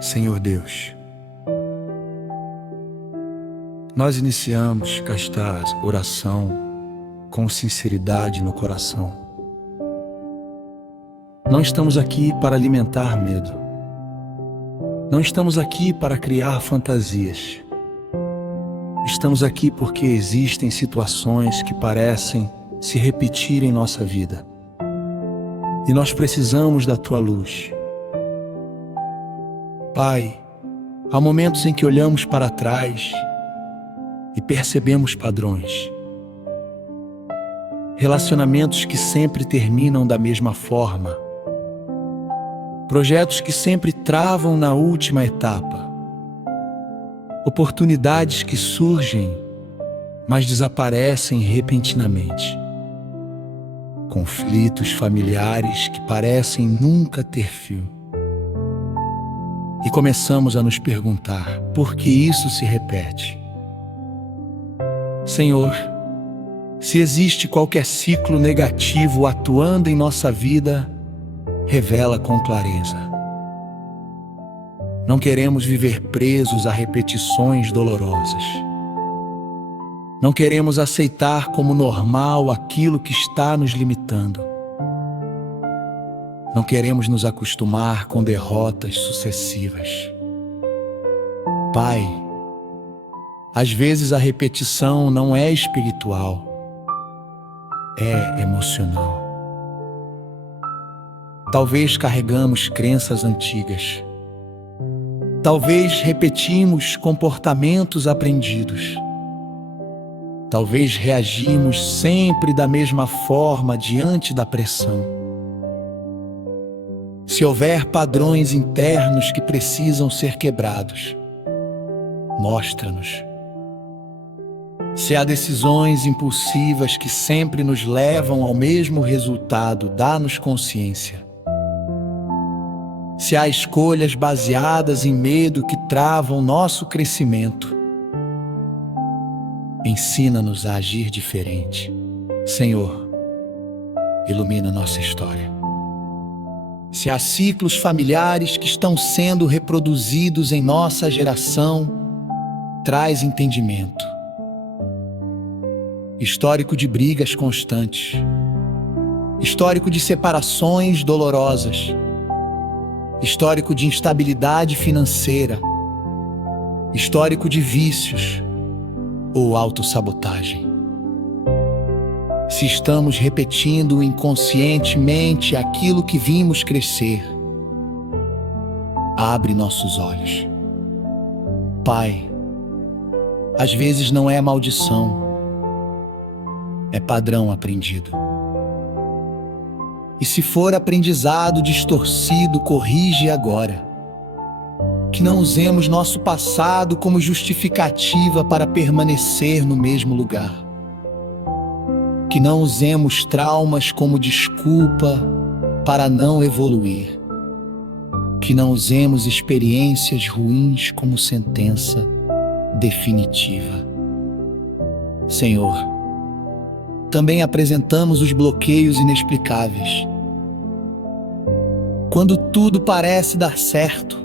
Senhor Deus, nós iniciamos esta oração com sinceridade no coração. Não estamos aqui para alimentar medo. Não estamos aqui para criar fantasias. Estamos aqui porque existem situações que parecem se repetir em nossa vida. E nós precisamos da Tua luz. Pai, há momentos em que olhamos para trás e percebemos padrões. Relacionamentos que sempre terminam da mesma forma. Projetos que sempre travam na última etapa. Oportunidades que surgem, mas desaparecem repentinamente. Conflitos familiares que parecem nunca ter fim. E começamos a nos perguntar por que isso se repete. Senhor, se existe qualquer ciclo negativo atuando em nossa vida, revela com clareza. Não queremos viver presos a repetições dolorosas. Não queremos aceitar como normal aquilo que está nos limitando. Não queremos nos acostumar com derrotas sucessivas. Pai, às vezes a repetição não é espiritual, é emocional. Talvez carregamos crenças antigas. Talvez repetimos comportamentos aprendidos. Talvez reagimos sempre da mesma forma diante da pressão. Se houver padrões internos que precisam ser quebrados, mostra-nos. Se há decisões impulsivas que sempre nos levam ao mesmo resultado, dá-nos consciência. Se há escolhas baseadas em medo que travam nosso crescimento, ensina-nos a agir diferente. Senhor, ilumina nossa história. Se há ciclos familiares que estão sendo reproduzidos em nossa geração, traz entendimento. Histórico de brigas constantes, histórico de separações dolorosas, histórico de instabilidade financeira, histórico de vícios ou autossabotagem. Se estamos repetindo inconscientemente aquilo que vimos crescer, abre nossos olhos. Pai, às vezes não é maldição, é padrão aprendido. E se for aprendizado distorcido, corrige agora. Que não usemos nosso passado como justificativa para permanecer no mesmo lugar. Que não usemos traumas como desculpa para não evoluir. Que não usemos experiências ruins como sentença definitiva. Senhor, também apresentamos os bloqueios inexplicáveis. Quando tudo parece dar certo,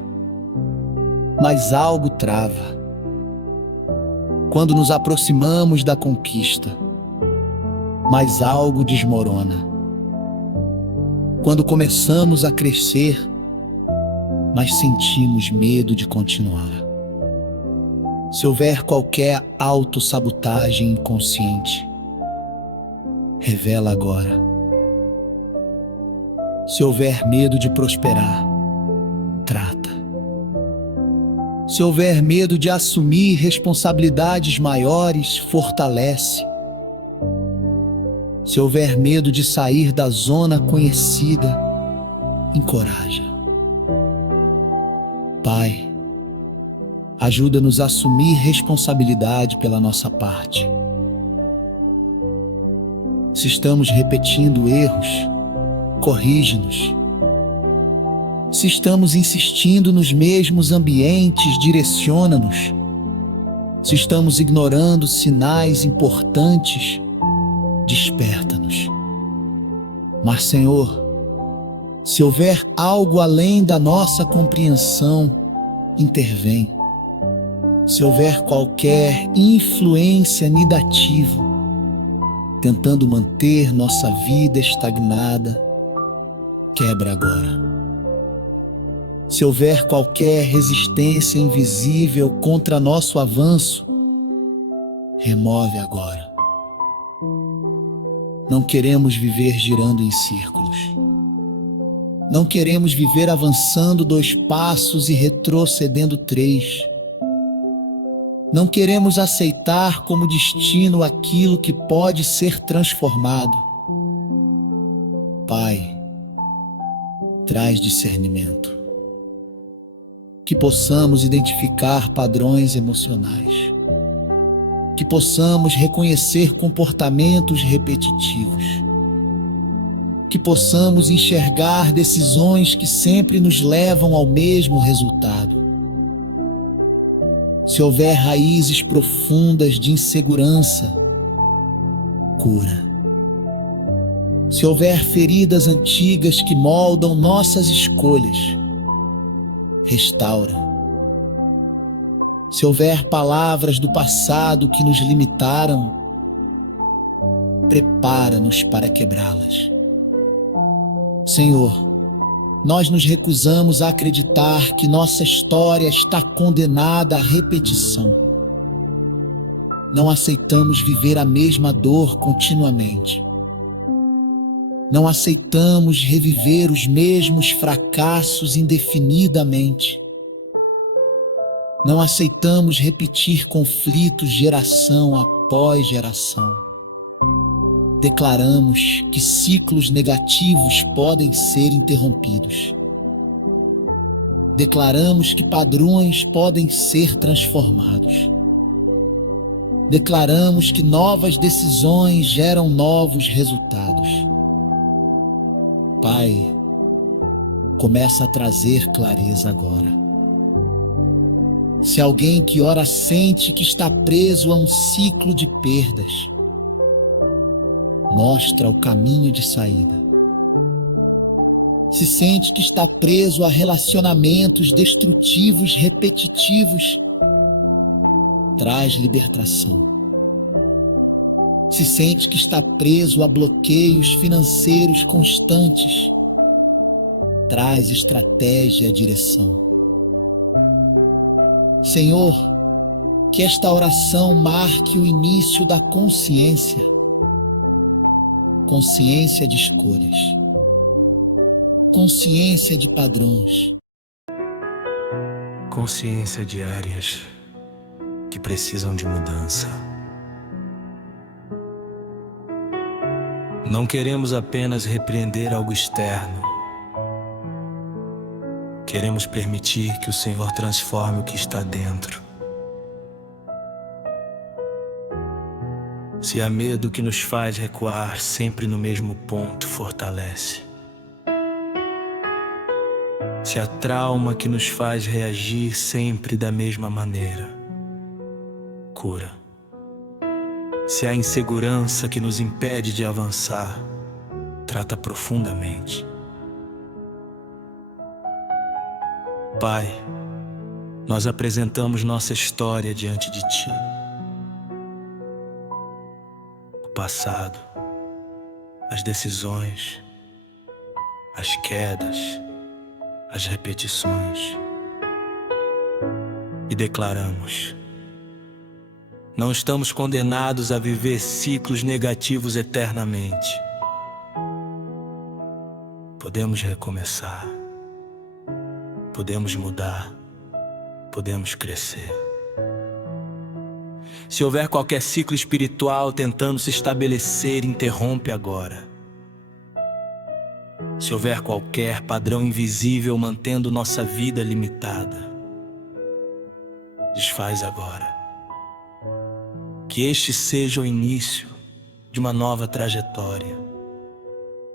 mas algo trava. Quando nos aproximamos da conquista, mas algo desmorona. Quando começamos a crescer, mas sentimos medo de continuar. Se houver qualquer autossabotagem inconsciente, revela agora. Se houver medo de prosperar, trata. Se houver medo de assumir responsabilidades maiores, fortalece. Se houver medo de sair da zona conhecida, encoraja. Pai, ajuda-nos a assumir responsabilidade pela nossa parte. Se estamos repetindo erros, corrige-nos. Se estamos insistindo nos mesmos ambientes, direciona-nos. Se estamos ignorando sinais importantes, desperta-nos. Mas, Senhor, se houver algo além da nossa compreensão, intervém. Se houver qualquer influência nidativa, tentando manter nossa vida estagnada, quebra agora. Se houver qualquer resistência invisível contra nosso avanço, remove agora. Não queremos viver girando em círculos. Não queremos viver avançando 2 passos e retrocedendo 3. Não queremos aceitar como destino aquilo que pode ser transformado. Pai, traz discernimento. Que possamos identificar padrões emocionais. Que possamos reconhecer comportamentos repetitivos. Que possamos enxergar decisões que sempre nos levam ao mesmo resultado. Se houver raízes profundas de insegurança, cura. Se houver feridas antigas que moldam nossas escolhas, restaura. Se houver palavras do passado que nos limitaram, prepara-nos para quebrá-las. Senhor, nós nos recusamos a acreditar que nossa história está condenada à repetição. Não aceitamos viver a mesma dor continuamente. Não aceitamos reviver os mesmos fracassos indefinidamente. Não aceitamos repetir conflitos geração após geração. Declaramos que ciclos negativos podem ser interrompidos. Declaramos que padrões podem ser transformados. Declaramos que novas decisões geram novos resultados. Pai, começa a trazer clareza agora. Se alguém que ora sente que está preso a um ciclo de perdas, mostra o caminho de saída. Se sente que está preso a relacionamentos destrutivos repetitivos, traz libertação. Se sente que está preso a bloqueios financeiros constantes, traz estratégia e direção. Senhor, que esta oração marque o início da consciência de escolhas, consciência de padrões, consciência de áreas que precisam de mudança. Não queremos apenas repreender algo externo. Queremos permitir que o Senhor transforme o que está dentro. Se há medo que nos faz recuar sempre no mesmo ponto, fortalece. Se há trauma que nos faz reagir sempre da mesma maneira, cura. Se há insegurança que nos impede de avançar, trata profundamente. Pai, nós apresentamos nossa história diante de Ti. O passado, as decisões, as quedas, as repetições. E declaramos: não estamos condenados a viver ciclos negativos eternamente. Podemos recomeçar, podemos mudar, podemos crescer. Se houver qualquer ciclo espiritual tentando se estabelecer, interrompe agora. Se houver qualquer padrão invisível mantendo nossa vida limitada, desfaz agora. Que este seja o início de uma nova trajetória,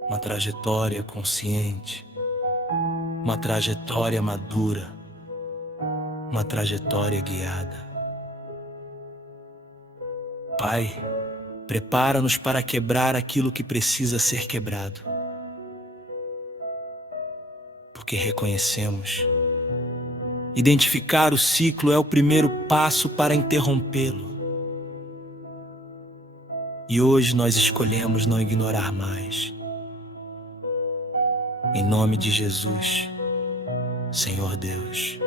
uma trajetória consciente, uma trajetória madura, uma trajetória guiada. Pai, prepara-nos para quebrar aquilo que precisa ser quebrado, porque reconhecemos Identificar o ciclo é o primeiro passo para interrompê-lo. E hoje nós escolhemos não ignorar mais. Em nome de Jesus, Senhor Deus.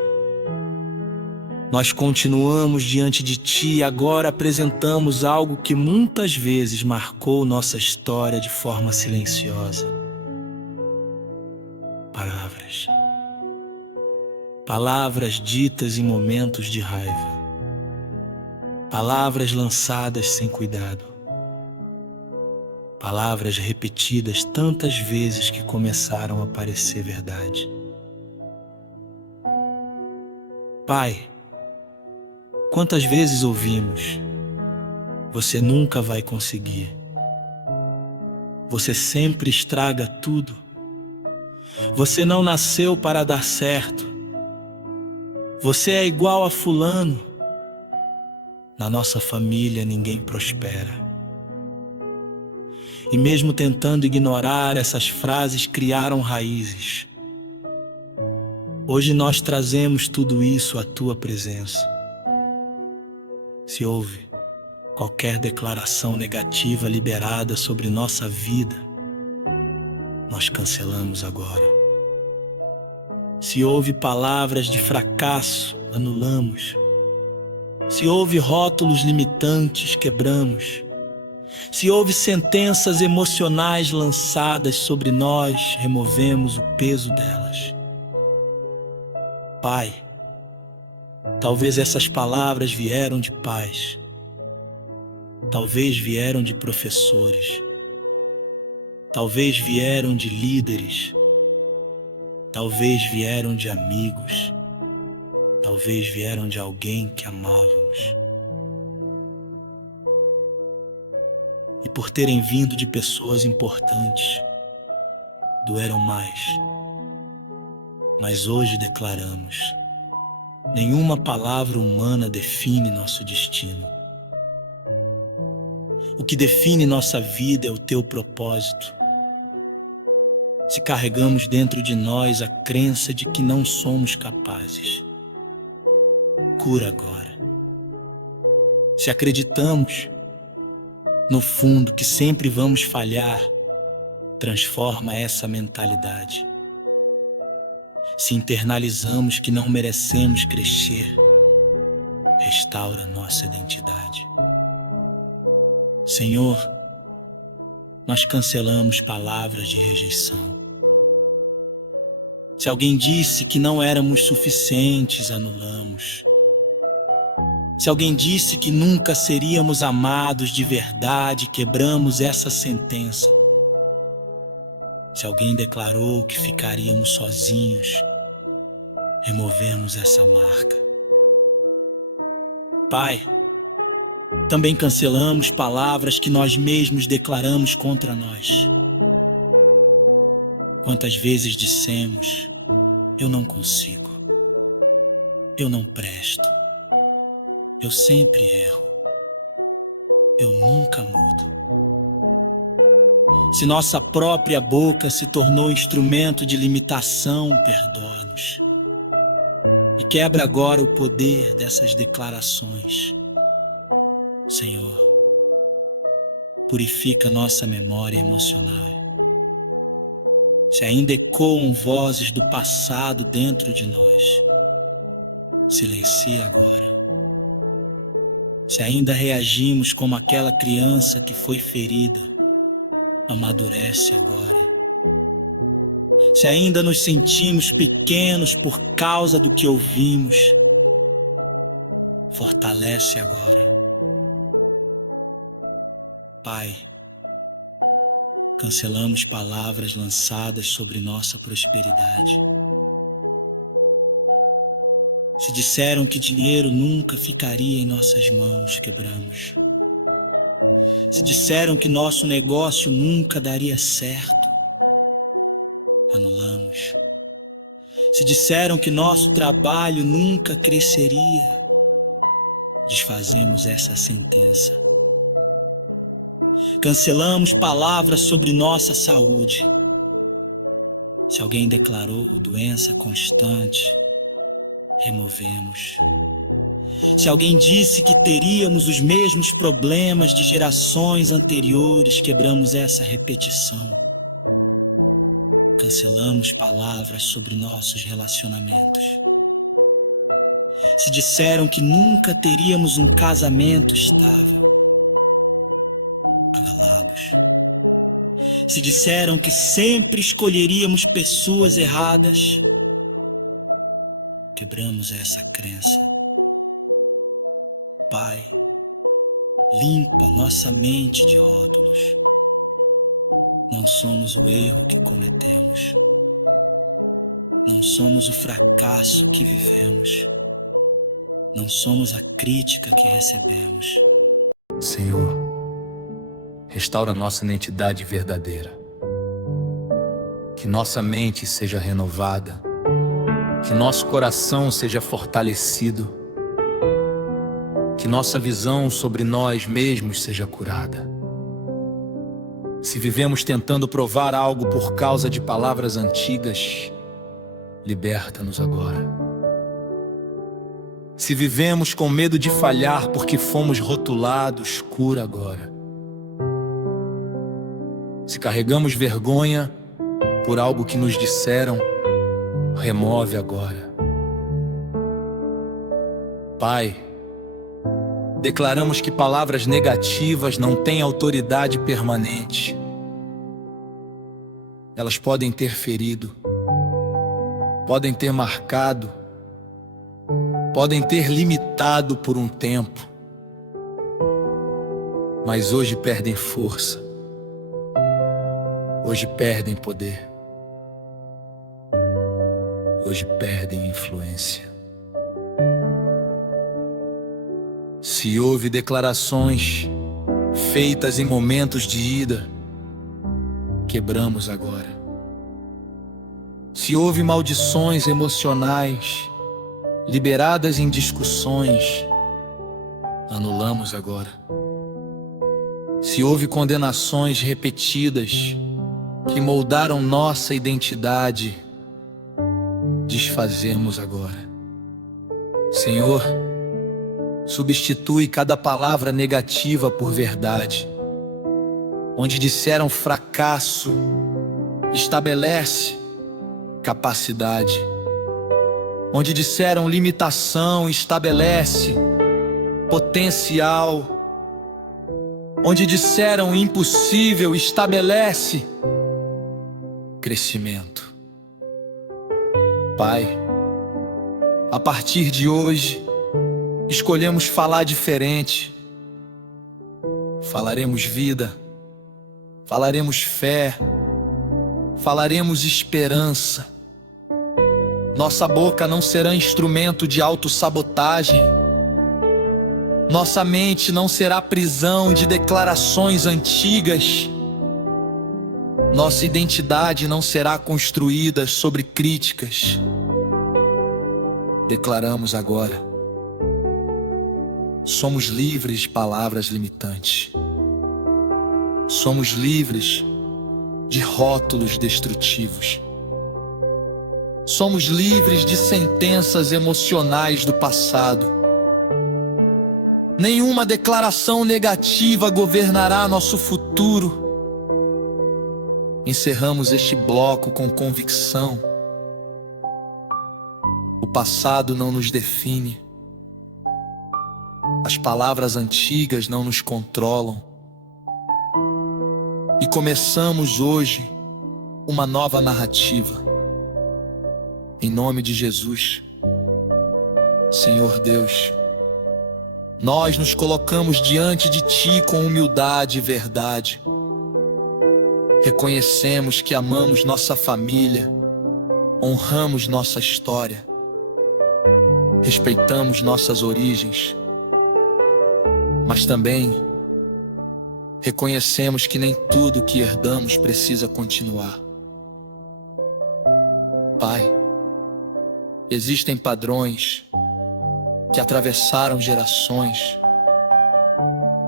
Nós continuamos diante de Ti e agora apresentamos algo que muitas vezes marcou nossa história de forma silenciosa. Palavras. Palavras ditas em momentos de raiva. Palavras lançadas sem cuidado. Palavras repetidas tantas vezes que começaram a parecer verdade. Pai, quantas vezes ouvimos: você nunca vai conseguir. Você sempre estraga tudo. Você não nasceu para dar certo. Você é igual a fulano. Na nossa família ninguém prospera. E mesmo tentando ignorar, essas frases criaram raízes. Hoje nós trazemos tudo isso à Tua presença. Se houve qualquer declaração negativa liberada sobre nossa vida, nós cancelamos agora. Se houve palavras de fracasso, anulamos. Se houve rótulos limitantes, quebramos. Se houve sentenças emocionais lançadas sobre nós, removemos o peso delas. Pai, talvez essas palavras vieram de pais, talvez vieram de professores, talvez vieram de líderes, talvez vieram de amigos, talvez vieram de alguém que amávamos. E por terem vindo de pessoas importantes, doeram mais. Mas hoje declaramos: nenhuma palavra humana define nosso destino. O que define nossa vida é o Teu propósito. Se carregamos dentro de nós a crença de que não somos capazes, cura agora. Se acreditamos, no fundo, que sempre vamos falhar, transforma essa mentalidade. Se internalizamos que não merecemos crescer, restaura nossa identidade. Senhor, nós cancelamos palavras de rejeição. Se alguém disse que não éramos suficientes, anulamos. Se alguém disse que nunca seríamos amados de verdade, quebramos essa sentença. Se alguém declarou que ficaríamos sozinhos, removemos essa marca. Pai, também cancelamos palavras que nós mesmos declaramos contra nós. Quantas vezes dissemos: eu não consigo, eu não presto, eu sempre erro, eu nunca mudo. Se nossa própria boca se tornou instrumento de limitação, perdoa-nos. E quebra agora o poder dessas declarações. Senhor, purifica nossa memória emocional. Se ainda ecoam vozes do passado dentro de nós, silencia agora. Se ainda reagimos como aquela criança que foi ferida, amadurece agora. Se ainda nos sentimos pequenos por causa do que ouvimos, fortalece agora. Pai, cancelamos palavras lançadas sobre nossa prosperidade. Se disseram que dinheiro nunca ficaria em nossas mãos, quebramos. Se disseram que nosso negócio nunca daria certo, anulamos. Se disseram que nosso trabalho nunca cresceria, desfazemos essa sentença. Cancelamos palavras sobre nossa saúde. Se alguém declarou doença constante, removemos. Se alguém disse que teríamos os mesmos problemas de gerações anteriores, quebramos essa repetição. Cancelamos palavras sobre nossos relacionamentos. Se disseram que nunca teríamos um casamento estável, agalá-los. Se disseram que sempre escolheríamos pessoas erradas, quebramos essa crença. Pai, limpa nossa mente de rótulos. Não somos o erro que cometemos. Não somos o fracasso que vivemos. Não somos a crítica que recebemos. Senhor, restaura nossa identidade verdadeira. Que nossa mente seja renovada. Que nosso coração seja fortalecido. Que nossa visão sobre nós mesmos seja curada. Se vivemos tentando provar algo por causa de palavras antigas, liberta-nos agora. Se vivemos com medo de falhar porque fomos rotulados, cura agora. Se carregamos vergonha por algo que nos disseram, remove agora. Pai, declaramos que palavras negativas não têm autoridade permanente. Elas podem ter ferido, podem ter marcado, podem ter limitado por um tempo, mas hoje perdem força, hoje perdem poder, hoje perdem influência. Se houve declarações feitas em momentos de ira, quebramos agora. Se houve maldições emocionais liberadas em discussões, anulamos agora. Se houve condenações repetidas que moldaram nossa identidade, desfazemos agora. Senhor, substitui cada palavra negativa por verdade. Onde disseram fracasso, estabelece capacidade. Onde disseram limitação, estabelece potencial. Onde disseram impossível, estabelece crescimento. Pai, a partir de hoje, escolhemos falar diferente. Falaremos vida, falaremos fé, falaremos esperança. Nossa boca não será instrumento de autossabotagem. Nossa mente não será prisão de declarações antigas. Nossa identidade não será construída sobre críticas. Declaramos agora: somos livres de palavras limitantes. Somos livres de rótulos destrutivos. Somos livres de sentenças emocionais do passado. Nenhuma declaração negativa governará nosso futuro. Encerramos este bloco com convicção. O passado não nos define. As palavras antigas não nos controlam. E começamos hoje uma nova narrativa. Em nome de Jesus, Senhor Deus, nós nos colocamos diante de Ti com humildade e verdade. Reconhecemos que amamos nossa família, honramos nossa história, respeitamos nossas origens, mas também reconhecemos que nem tudo que herdamos precisa continuar. Pai, existem padrões que atravessaram gerações,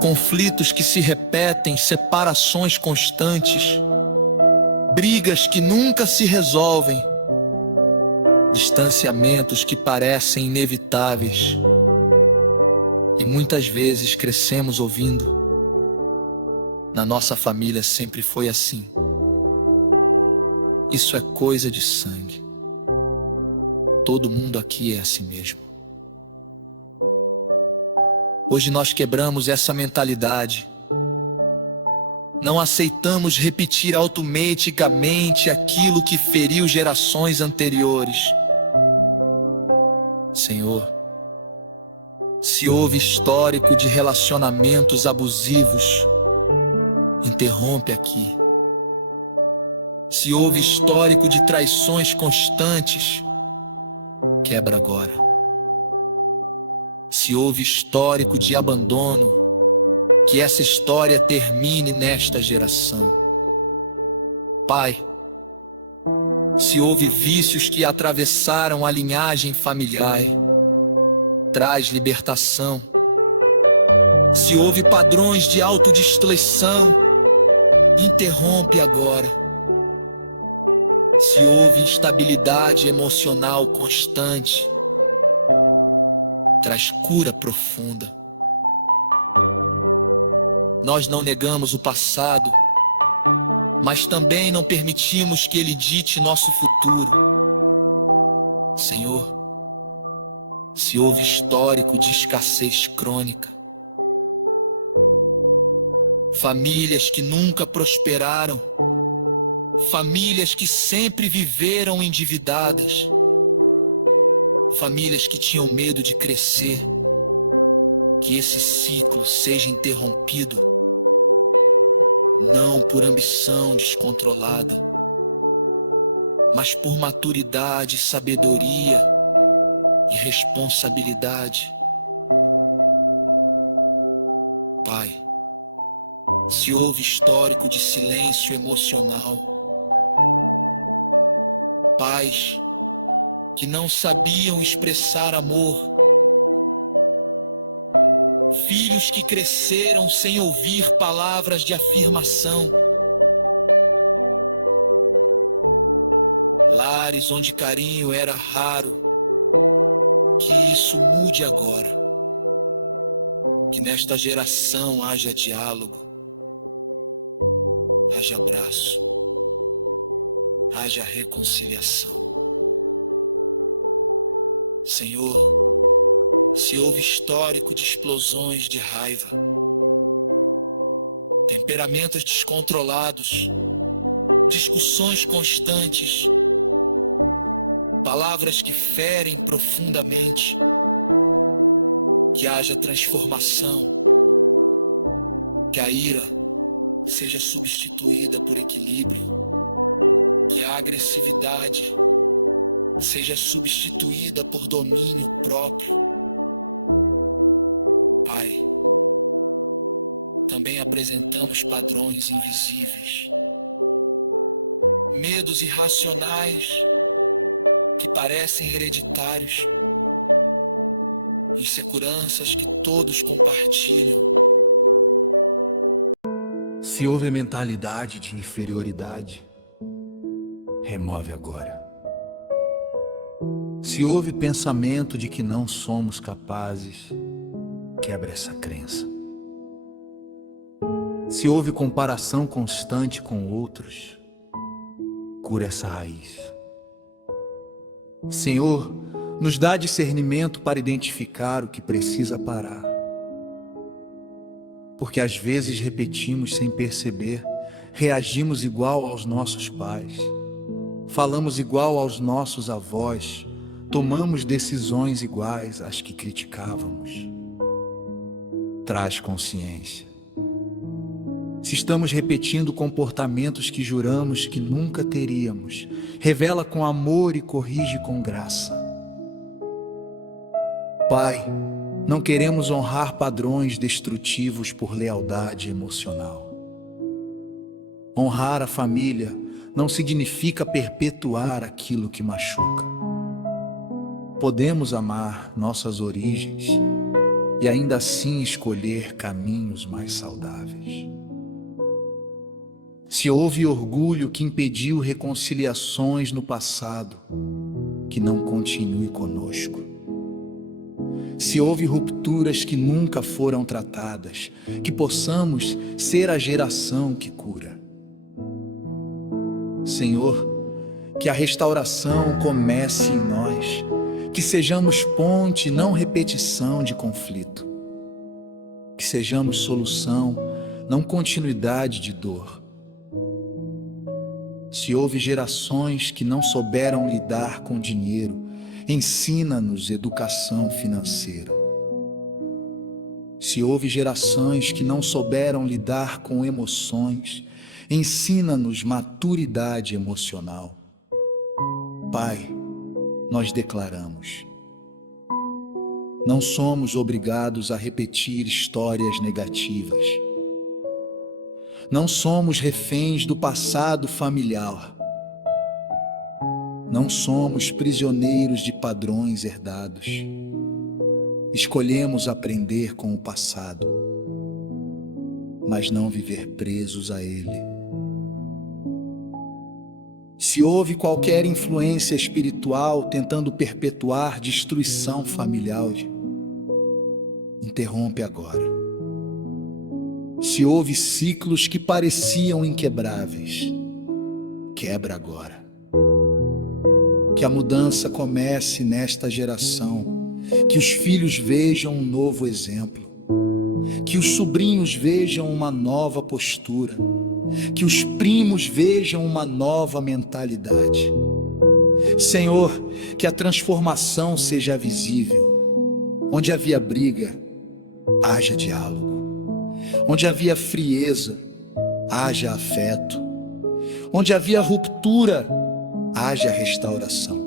conflitos que se repetem, separações constantes, brigas que nunca se resolvem, distanciamentos que parecem inevitáveis. E muitas vezes crescemos ouvindo: na nossa família sempre foi assim. Isso é coisa de sangue. Todo mundo aqui é assim mesmo. Hoje nós quebramos essa mentalidade. Não aceitamos repetir automaticamente aquilo que feriu gerações anteriores. Senhor, se houve histórico de relacionamentos abusivos, interrompe aqui. Se houve histórico de traições constantes, quebra agora. Se houve histórico de abandono, que essa história termine nesta geração. Pai, se houve vícios que atravessaram a linhagem familiar, traz libertação. Se houve padrões de autodestruição, interrompe agora. Se houve instabilidade emocional constante, traz cura profunda. Nós não negamos o passado, mas também não permitimos que ele dite nosso futuro. Senhor, se houve histórico de escassez crônica, famílias que nunca prosperaram, famílias que sempre viveram endividadas, famílias que tinham medo de crescer, que esse ciclo seja interrompido, não por ambição descontrolada, mas por maturidade, sabedoria e responsabilidade. Pai, se houve histórico de silêncio emocional, pais que não sabiam expressar amor, filhos que cresceram sem ouvir palavras de afirmação, lares onde carinho era raro, que isso mude agora. Que nesta geração haja diálogo, haja abraço, haja reconciliação. Senhor, se houve histórico de explosões de raiva, temperamentos descontrolados, discussões constantes, palavras que ferem profundamente, que haja transformação, que a ira seja substituída por equilíbrio, que a agressividade seja substituída por domínio próprio. Pai, também apresentamos padrões invisíveis, medos irracionais que parecem hereditários, inseguranças que todos compartilham. Se houve mentalidade de inferioridade, remove agora. Se houve pensamento de que não somos capazes, quebra essa crença. Se houve comparação constante com outros, cura essa raiz. Senhor, nos dá discernimento para identificar o que precisa parar. Porque às vezes repetimos sem perceber, reagimos igual aos nossos pais, falamos igual aos nossos avós, tomamos decisões iguais às que criticávamos. Traz consciência. Se estamos repetindo comportamentos que juramos que nunca teríamos, revela com amor e corrige com graça. Pai, não queremos honrar padrões destrutivos por lealdade emocional. Honrar a família não significa perpetuar aquilo que machuca. Podemos amar nossas origens e ainda assim escolher caminhos mais saudáveis. Se houve orgulho que impediu reconciliações no passado, que não continue conosco. Se houve rupturas que nunca foram tratadas, que possamos ser a geração que cura. Senhor, que a restauração comece em nós, que sejamos ponte, não repetição de conflito. Que sejamos solução, não continuidade de dor. Se houve gerações que não souberam lidar com dinheiro, ensina-nos educação financeira. Se houve gerações que não souberam lidar com emoções, ensina-nos maturidade emocional. Pai, nós declaramos: não somos obrigados a repetir histórias negativas. Não somos reféns do passado familiar. Não somos prisioneiros de padrões herdados. Escolhemos aprender com o passado, mas não viver presos a ele. Se houve qualquer influência espiritual tentando perpetuar destruição familiar, interrompe agora. Se houve ciclos que pareciam inquebráveis, quebra agora. Que a mudança comece nesta geração, que os filhos vejam um novo exemplo, que os sobrinhos vejam uma nova postura, que os primos vejam uma nova mentalidade. Senhor, que a transformação seja visível. Onde havia briga, haja diálogo. Onde havia frieza, haja afeto. Onde havia ruptura, haja restauração.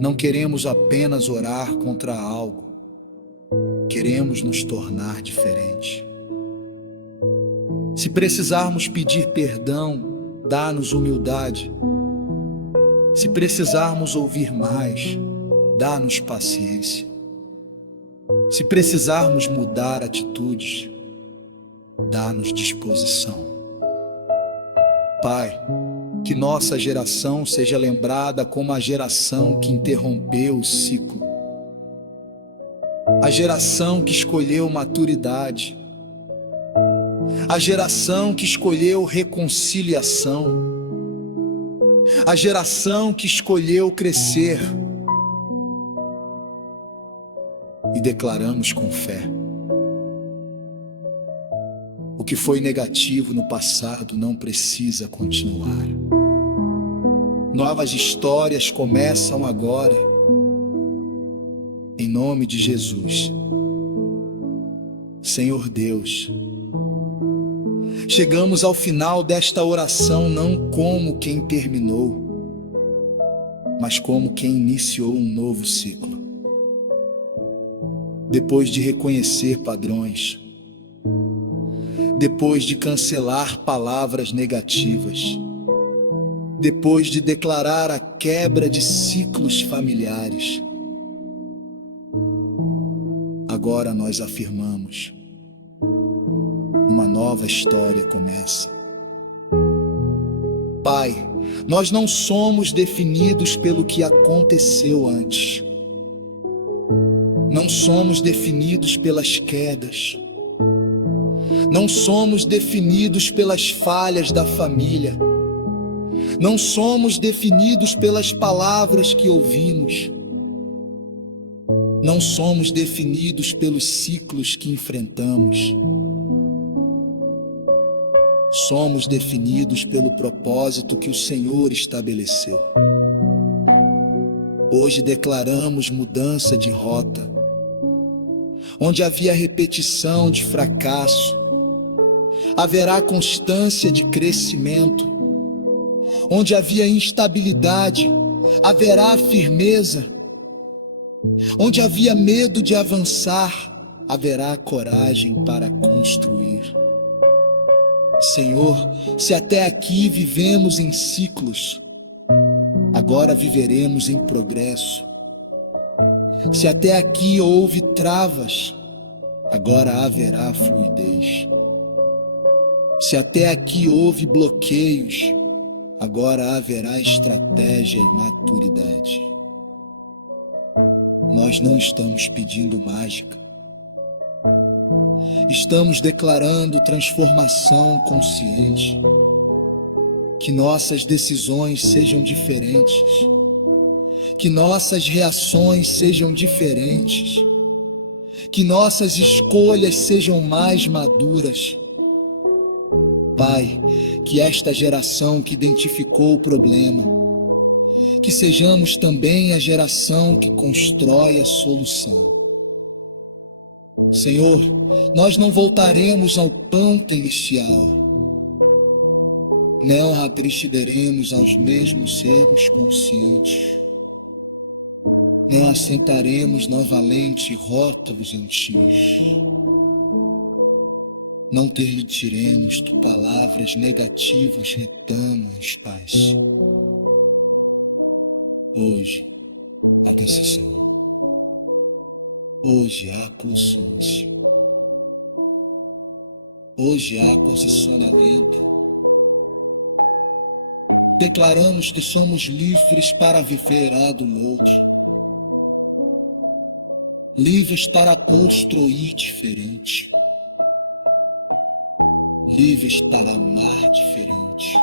Não queremos apenas orar contra algo, queremos nos tornar diferente. Se precisarmos pedir perdão, dá-nos humildade. Se precisarmos ouvir mais, dá-nos paciência. Se precisarmos mudar atitudes, dá-nos disposição. Pai, que nossa geração seja lembrada como a geração que interrompeu o ciclo. A geração que escolheu maturidade. A geração que escolheu reconciliação. A geração que escolheu crescer. E declaramos com fé: o que foi negativo no passado não precisa continuar. Novas histórias começam agora, em nome de Jesus. Senhor Deus, chegamos ao final desta oração não como quem terminou, mas como quem iniciou um novo ciclo. Depois de reconhecer padrões, depois de cancelar palavras negativas, depois de declarar a quebra de ciclos familiares, agora nós afirmamos: uma nova história começa. Pai, nós não somos definidos pelo que aconteceu antes. Não somos definidos pelas quedas. Não somos definidos pelas falhas da família. Não somos definidos pelas palavras que ouvimos. Não somos definidos pelos ciclos que enfrentamos. Somos definidos pelo propósito que o Senhor estabeleceu. Hoje declaramos mudança de rota. Onde havia repetição de fracasso, haverá constância de crescimento. Onde havia instabilidade, haverá firmeza. Onde havia medo de avançar, haverá coragem para construir. Senhor, se até aqui vivemos em ciclos, agora viveremos em progresso. Se até aqui houve travas, agora haverá fluidez. Se até aqui houve bloqueios, agora haverá estratégia e maturidade. Nós não estamos pedindo mágica. Estamos declarando transformação consciente. Que nossas decisões sejam diferentes. Que nossas reações sejam diferentes. Que nossas escolhas sejam mais maduras. Pai, que esta geração que identificou o problema, que sejamos também a geração que constrói a solução. Senhor, nós não voltaremos ao pão celestial, não atristeceremos aos mesmos erros conscientes, não assentaremos novamente rótulos antigos, não permitiremos que palavras negativas retamam os pais. Hoje, a decisão. Hoje há consciência. Hoje há posicionamento. Declaramos que somos livres para viver a do outro. Livres para construir diferente. Livres para amar diferente.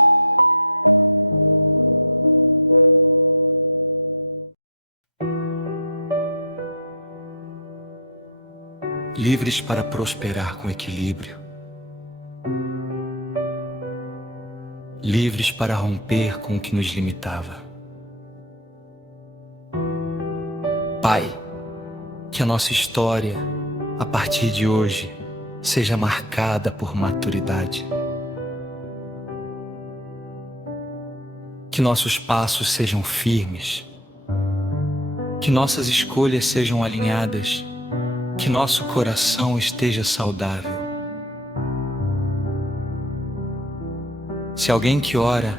Livres para prosperar com equilíbrio. Livres para romper com o que nos limitava. Pai, que a nossa história, a partir de hoje, seja marcada por maturidade. Que nossos passos sejam firmes. Que nossas escolhas sejam alinhadas. Que nosso coração esteja saudável. Se alguém que ora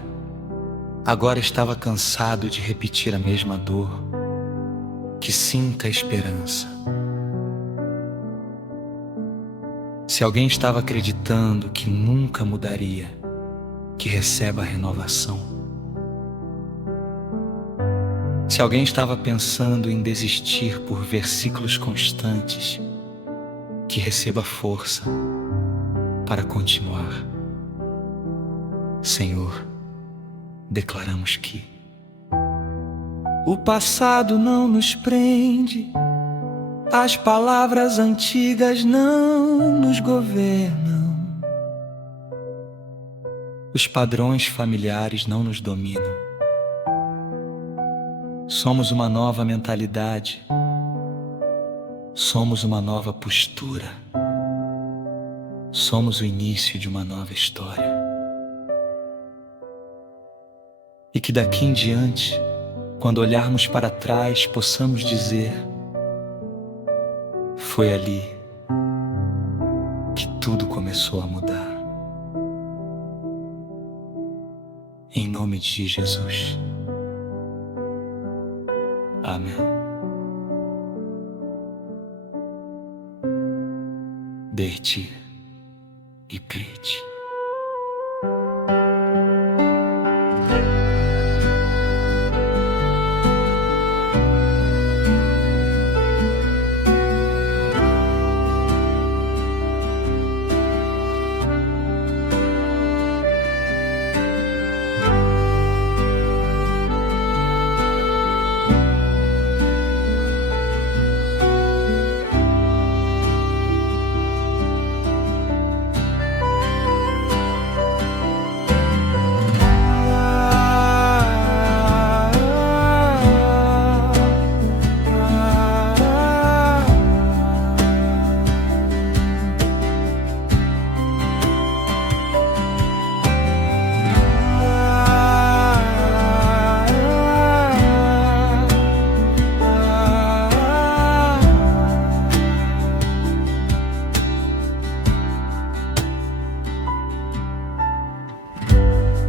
agora estava cansado de repetir a mesma dor, que sinta a esperança. Se alguém estava acreditando que nunca mudaria, que receba a renovação. Se alguém estava pensando em desistir por versículos constantes, que receba força para continuar. Senhor, declaramos que o passado não nos prende, as palavras antigas não nos governam, os padrões familiares não nos dominam. Somos uma nova mentalidade, somos uma nova postura, somos o início de uma nova história. E que daqui em diante, quando olharmos para trás, possamos dizer: foi ali que tudo começou a mudar. Em nome de Jesus. Amém. Derte e Prete.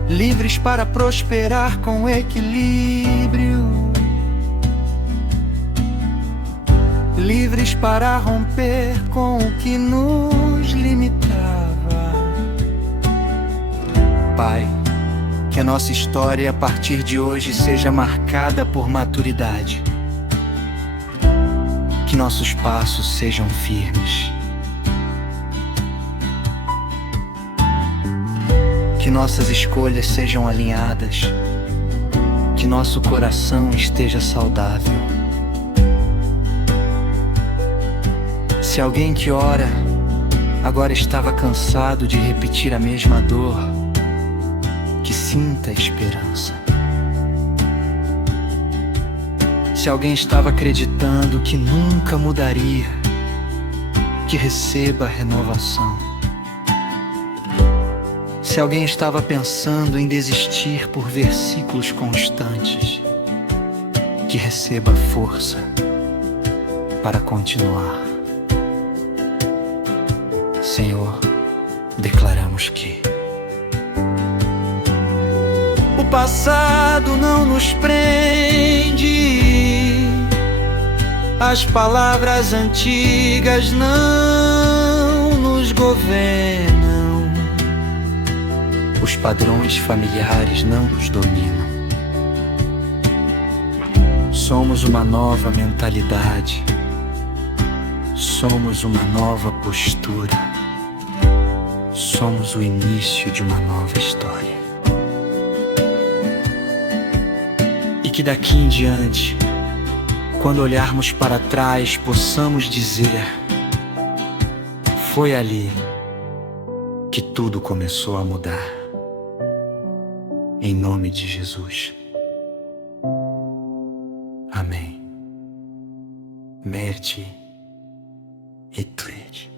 Livres para prosperar com equilíbrio, livres para romper com o que nos limitava. Pai, Que a nossa história a partir de hoje seja marcada por maturidade. Que nossos passos sejam firmes. Que nossas escolhas sejam alinhadas. Que nosso coração esteja saudável. Se alguém que ora agora estava cansado de repetir a mesma dor, que sinta a esperança. Se alguém estava acreditando que nunca mudaria, que receba a renovação. Se alguém estava pensando em desistir por versículos constantes, que receba força para continuar. Senhor, declaramos que o passado não nos prende, as palavras antigas não nos governam, os padrões familiares não nos dominam. Somos uma nova mentalidade, somos uma nova postura, somos o início de uma nova história. E que daqui em diante, quando olharmos para trás, possamos dizer: foi ali que tudo começou a mudar. Em nome de Jesus. Amém. Merci et Twitch.